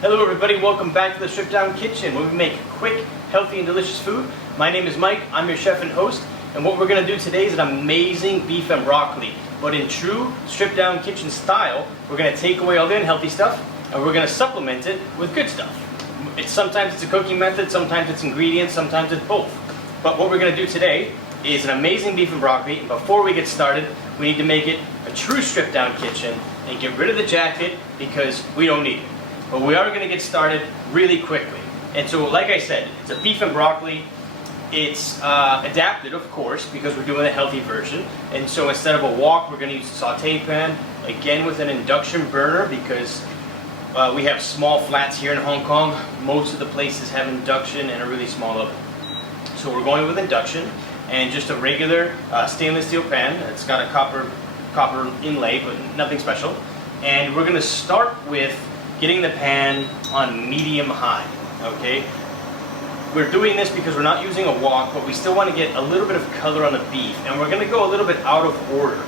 Hello everybody, welcome back to the Stripped Down Kitchen where we make quick, healthy and delicious food. My name is Mike, I'm your chef and host, and what we're going to do today is an amazing beef and broccoli. But in true Stripped Down Kitchen style, we're going to take away all the unhealthy stuff and we're going to supplement it with good stuff. Sometimes it's a cooking method, sometimes it's ingredients, sometimes it's both. But what we're going to do today is an amazing beef and broccoli. And before we get started, we need to make it a true Stripped Down Kitchen and get rid of the jacket because we don't need it. But we are going to get started really quickly. And so, like I said, it's a beef and broccoli. It's adapted, of course, because we're doing a healthy version. And so instead of a wok, we're going to use a saute pan, again with an induction burner because we have small flats here in Hong Kong. Most of the places have induction and a really small oven. So we're going with induction and just a regular stainless steel pan. It's got a copper inlay, but nothing special. And we're going to start with getting the pan on medium high, okay? We're doing this because we're not using a wok, but we still want to get a little bit of color on the beef, and we're going to go a little bit out of order.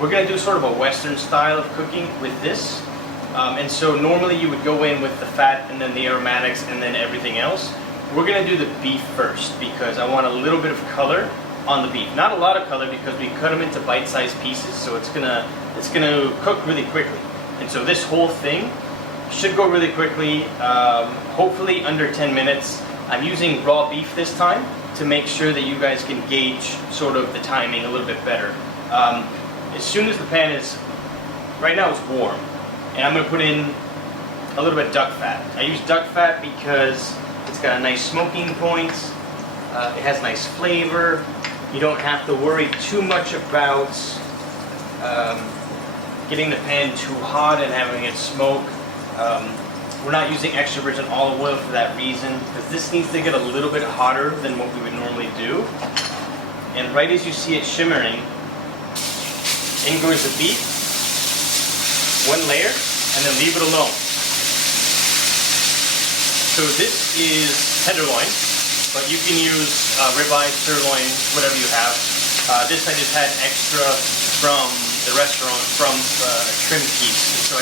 We're going to do sort of a Western style of cooking with this, and so normally you would go in with the fat and then the aromatics and then everything else. We're going to do the beef first because I want a little bit of color on the beef. Not a lot of color because we cut them into bite-sized pieces, so it's gonna cook really quickly. And so this whole thing should go really quickly, hopefully under 10 minutes. I'm using raw beef this time to make sure that you guys can gauge sort of the timing a little bit better. As soon as the pan is, right now it's warm, and I'm going to put in a little bit of duck fat. I use duck fat because it's got a nice smoking point, it has nice flavor. You don't have to worry too much about getting the pan too hot and having it smoke. We're not using extra virgin olive oil for that reason, because this needs to get a little bit hotter than what we would normally do. And right as you see it shimmering, in goes the beef, one layer, and then leave it alone. So this is tenderloin, but you can use ribeye, sirloin, whatever you have. This I just had extra from the restaurant, from a trim piece. So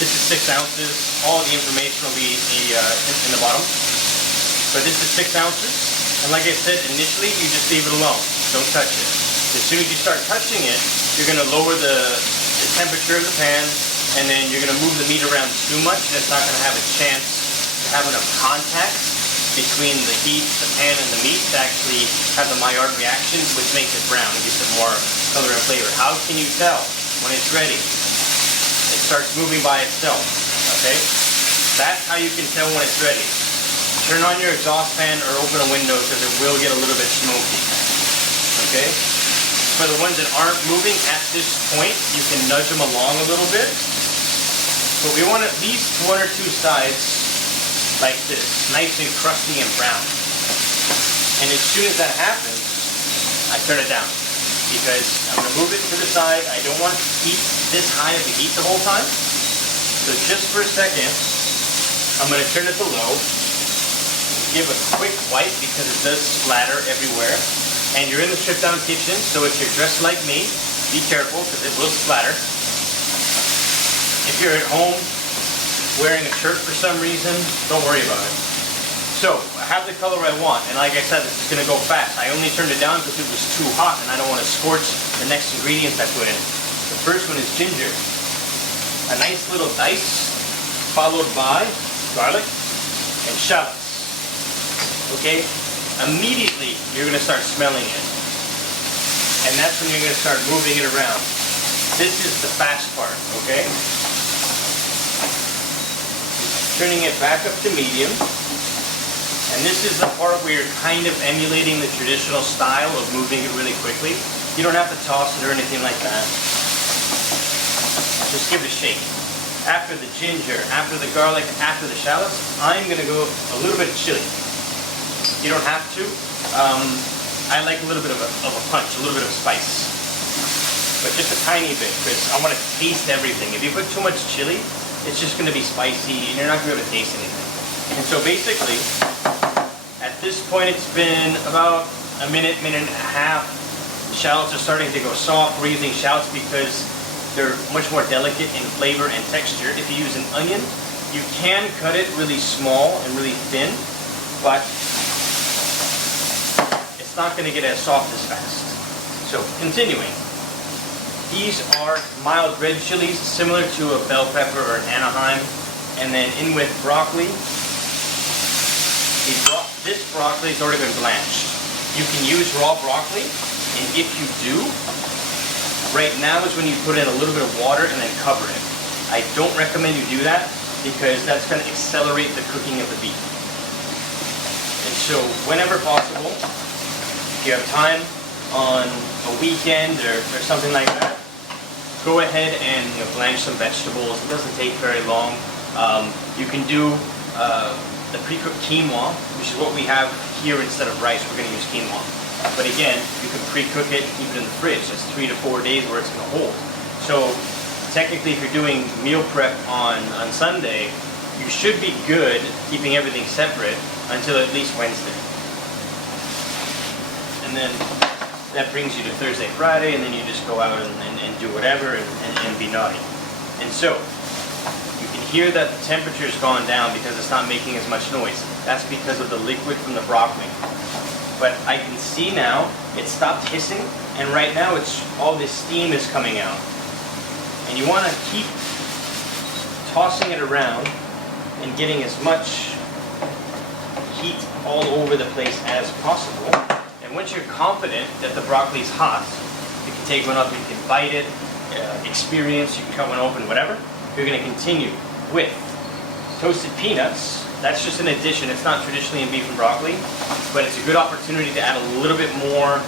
this is 6 ounces. All the information will be in the bottom. But this is 6 ounces. And like I said, initially you just leave it alone. Don't touch it. As soon as you start touching it, you're going to lower the temperature of the pan, and then you're going to move the meat around too much, and it's not going to have a chance to have enough contact between the heat, the pan, and the meat to actually have the Maillard reaction, which makes it brown and gives it more color and flavor. How can you tell when it's ready? It starts moving by itself, okay? That's how you can tell when it's ready. Turn on your exhaust fan or open a window because it will get a little bit smoky, okay? For the ones that aren't moving at this point, you can nudge them along a little bit. But we want at least 1 or 2 sides like this, nice and crusty and brown. And as soon as that happens, I turn it down because I'm going to move it to the side. I don't want to keep this high of a heat the whole time. So just for a second, I'm going to turn it to low, give a quick wipe because it does splatter everywhere. And you're in the Stripped Down Kitchen, so if you're dressed like me, be careful because it will splatter. If you're at home wearing a shirt for some reason, don't worry about it. So, I have the color I want, and like I said, this is going to go fast. I only turned it down because it was too hot, and I don't want to scorch the next ingredients I put in. The first one is ginger. A nice little dice, followed by garlic and shallots. Okay? Immediately, you're going to start smelling it. And that's when you're going to start moving it around. This is the fast part, okay? Turning it back up to medium. And this is the part where you're kind of emulating the traditional style of moving it really quickly. You don't have to toss it or anything like that. Just give it a shake. After the ginger, after the garlic, after the shallots, I'm going to go a little bit of chili. You don't have to. I like a little bit of a punch, a little bit of spice. But just a tiny bit, because I want to taste everything. If you put too much chili, it's just going to be spicy and you're not going to be able to taste anything. And so basically, at this point it's been about a minute, minute and a half. The shallots are starting to go soft. We're using shallots because they're much more delicate in flavor and texture. If you use an onion, You can cut it really small and really thin, but it's not going to get as soft as fast. So continuing, these are mild red chilies, similar to a bell pepper or an Anaheim, and then in with broccoli. This broccoli has already been blanched. You can use raw broccoli, and if you do, right now is when you put in a little bit of water and then cover it. I don't recommend you do that because that's going to accelerate the cooking of the beef. And so whenever possible, if you have time on a weekend or something like that, go ahead and blanch some vegetables. It doesn't take very long. You can do the pre-cooked quinoa, which is what we have here instead of rice. We're going to use quinoa. But again, you can pre-cook it, keep it in the fridge. That's 3 to 4 days where it's going to hold. So technically, if you're doing meal prep on Sunday, you should be good keeping everything separate until at least Wednesday. And then that brings you to Thursday, Friday, and then you just go out and do whatever and be naughty. And so, you can hear that the temperature's gone down because it's not making as much noise. That's because of the liquid from the broccoli. But I can see now it stopped hissing, and right now it's all this steam is coming out. And you want to keep tossing it around and getting as much heat all over the place as possible. And once you're confident that the broccoli's hot, you can take one up, you can bite it, experience, you can cut one open, whatever. You're going to continue with toasted peanuts. That's just an addition. It's not traditionally in beef and broccoli, but it's a good opportunity to add a little bit more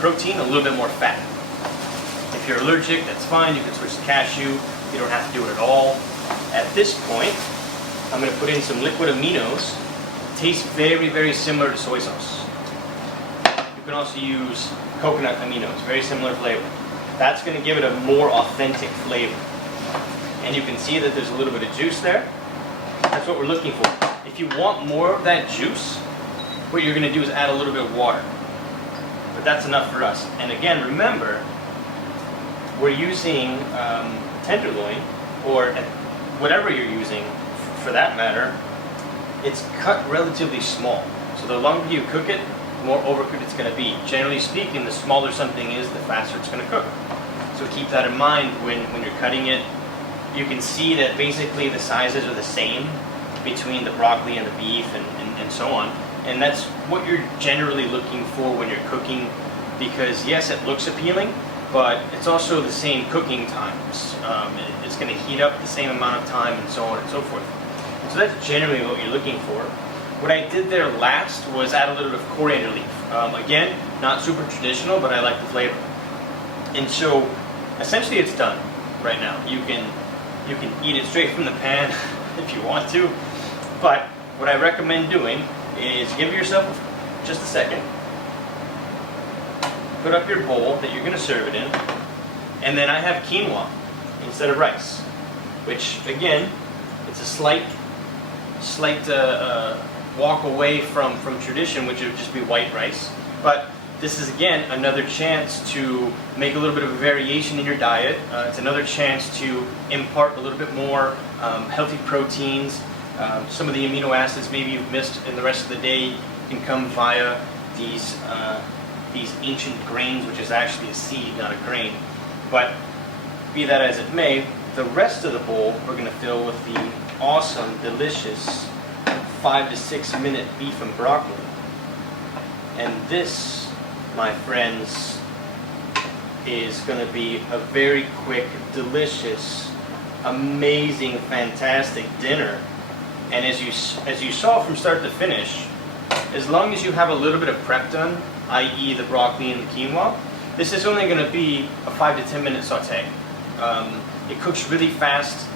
protein, a little bit more fat. If you're allergic, that's fine. You can switch to cashew. You don't have to do it at all. At this point, I'm going to put in some liquid aminos. Tastes very, very similar to soy sauce. You can also use coconut aminos, very similar flavor. That's going to give it a more authentic flavor. And you can see that there's a little bit of juice there. That's what we're looking for. If you want more of that juice, what you're going to do is add a little bit of water. But that's enough for us. And again, remember, we're using tenderloin, or whatever you're using for that matter. It's cut relatively small. So the longer you cook it, the more overcooked it's going to be. Generally speaking, the smaller something is, the faster it's going to cook. So keep that in mind when you're cutting it. You can see that basically the sizes are the same between the broccoli and the beef and so on. And that's what you're generally looking for when you're cooking, because yes, it looks appealing, but it's also the same cooking times. It's going to heat up the same amount of time and so on and so forth. So that's generally what you're looking for. What I did there last was add a little bit of coriander leaf. Again, not super traditional, but I like the flavor. And so essentially it's done right now. You can eat it straight from the pan if you want to, but what I recommend doing is give yourself just a second, put up your bowl that you're going to serve it in, and then I have quinoa instead of rice, which again, it's a slight walk away from tradition, which would just be white rice, but this is again another chance to make a little bit of a variation in your diet. It's another chance to impart a little bit more healthy proteins. Some of the amino acids maybe you've missed in the rest of the day can come via these ancient grains, which is actually a seed, not a grain. But be that as it may, the rest of the bowl we're going to fill with the awesome, delicious 5 to 6 minute beef and broccoli. And this, my friends, is going to be a very quick, delicious, amazing, fantastic dinner. And as you saw from start to finish, as long as you have a little bit of prep done, i.e. the broccoli and the quinoa, this is only going to be a 5 to 10 minute saute. It cooks really fast.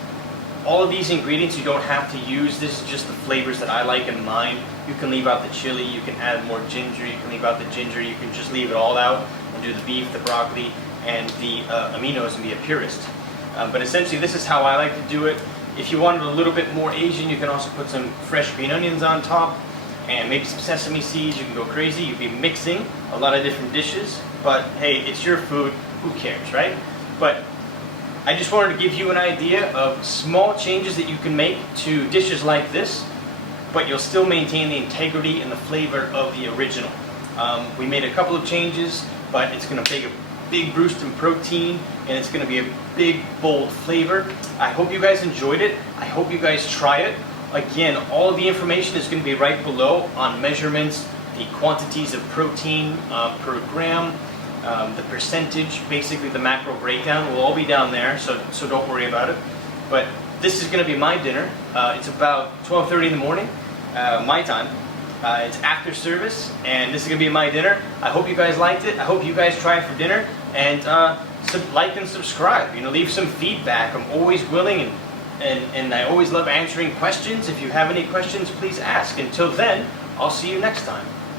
All of these ingredients you don't have to use. This is just the flavors that I like in mine. You can leave out the chili, you can add more ginger, you can leave out the ginger, you can just leave it all out and do the beef, the broccoli, and the aminos and be a purist. But essentially this is how I like to do it. If you wanted a little bit more Asian, you can also put some fresh green onions on top and maybe some sesame seeds. You can go crazy. You'd be mixing a lot of different dishes. But hey, it's your food. Who cares, right? But I just wanted to give you an idea of small changes that you can make to dishes like this, but you'll still maintain the integrity and the flavor of the original. We made a couple of changes, but it's going to make a big boost in protein, and it's going to be a big, bold flavor. I hope you guys enjoyed it. I hope you guys try it. Again, all of the information is going to be right below on measurements, the quantities of protein per gram, the percentage, basically the macro breakdown will all be down there, so don't worry about it. But this is going to be my dinner. It's about 12:30 in the morning, my time. It's after service, and this is going to be my dinner. I hope you guys liked it. I hope you guys try it for dinner, and like and subscribe. Leave some feedback. I'm always willing, and I always love answering questions. If you have any questions, please ask. Until then, I'll see you next time.